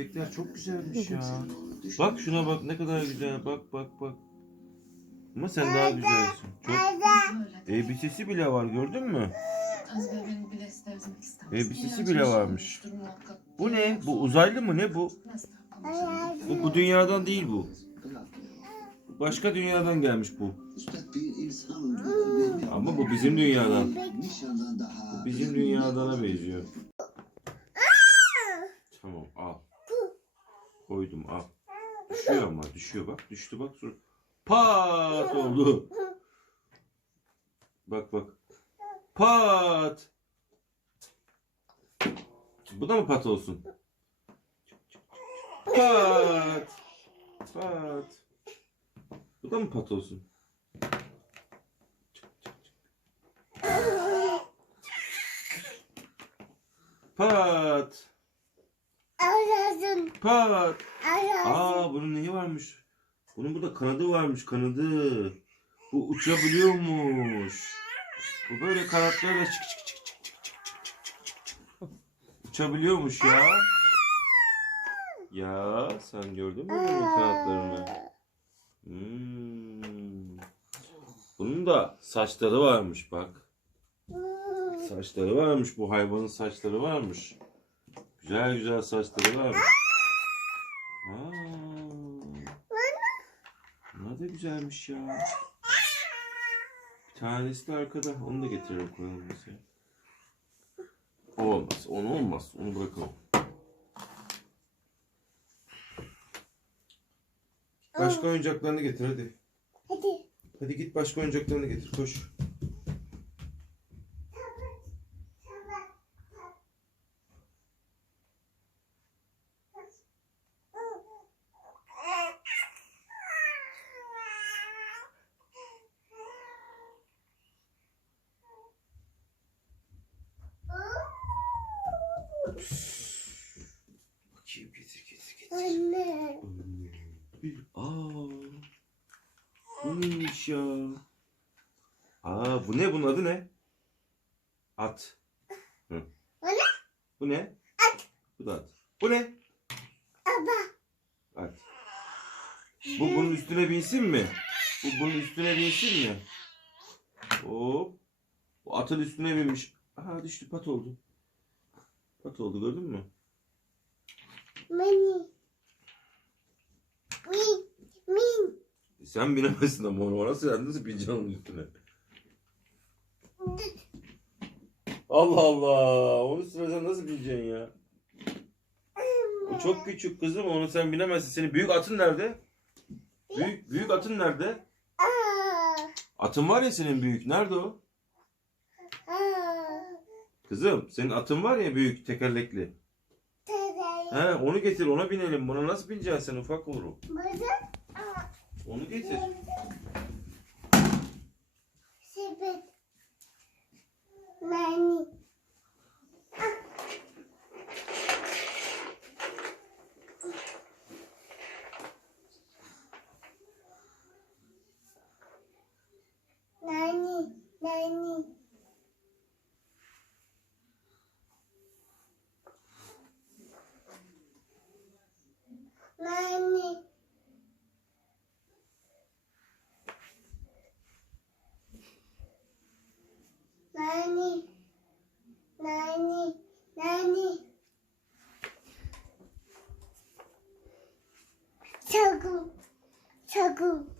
bebekler çok güzelmiş ya. Bak şuna bak ne kadar güzel. Bak bak bak. Ama sen daha güzelsin. Çok elbisesi bile var gördün mü? Elbisesi bile varmış. Bu ne? Bu uzaylı mı ne bu? Bu, bu dünyadan değil bu. Başka dünyadan gelmiş bu. Ama bu bizim dünyadan. Bu bizim dünyadana benziyor. Tamam al. Koydum al. Düşüyor ama düşüyor bak düştü bak. Pat oldu. Bak bak. Pat. Bu da mı pat olsun? Pat. Pat. Bu da mı pat olsun? Pat. Arasın. Pat. Aa bunun neyi varmış? Bunun burada kanadı varmış kanadı. Bu uçabiliyormuş. Bu böyle kanatlarla çık çık çık çık çık çık çık çık çık çık çık. Uçabiliyormuş ya. Ya sen gördün mü bunun kanatlarını? Hmm. Bunun da saçları varmış bak. Saçları varmış bu hayvanın saçları varmış. Güzel güzel saçları varmış. Aa. Ne da güzelmiş ya. Bir tanesi de arkada. Onu da getirelim koyalım bize. O olmaz. Onu olmaz. Onu bırakalım. Başka oyuncaklarını getir hadi. Hadi. Hadi git başka oyuncaklarını getir koş. Bakayım getir getir getir. Anne. Aa. Bu neymiş ya? Aa bu ne? Bunun adı ne? At. Hı. Bu ne? Bu ne? Bu da at. Bu ne? Baba. At. Bu bunun üstüne binsin mi? Bu bunun üstüne binsin mi? Hop. Bu atın üstüne binmiş. Aha düştü pat oldu. Pat oldu gördün mü? Mini. Min. Min. Sen binemezsin ama ona. Nasıl, sen nasıl bineceksin onun üstüne? Allah Allah. Onun üstüne sen nasıl bineceksin ya? O çok küçük kızım. Onu sen binemezsin. Senin büyük atın nerede? Büyük, büyük atın nerede? Atın var ya senin büyük. Nerede o? Kızım senin atın var ya büyük tekerlekli. He onu getir ona binelim. Buna nasıl bineceksin sen ufak olur o. Onu getir. Sepet. Nani. 哪里？哪里？哪里？哪里？小狗，小狗。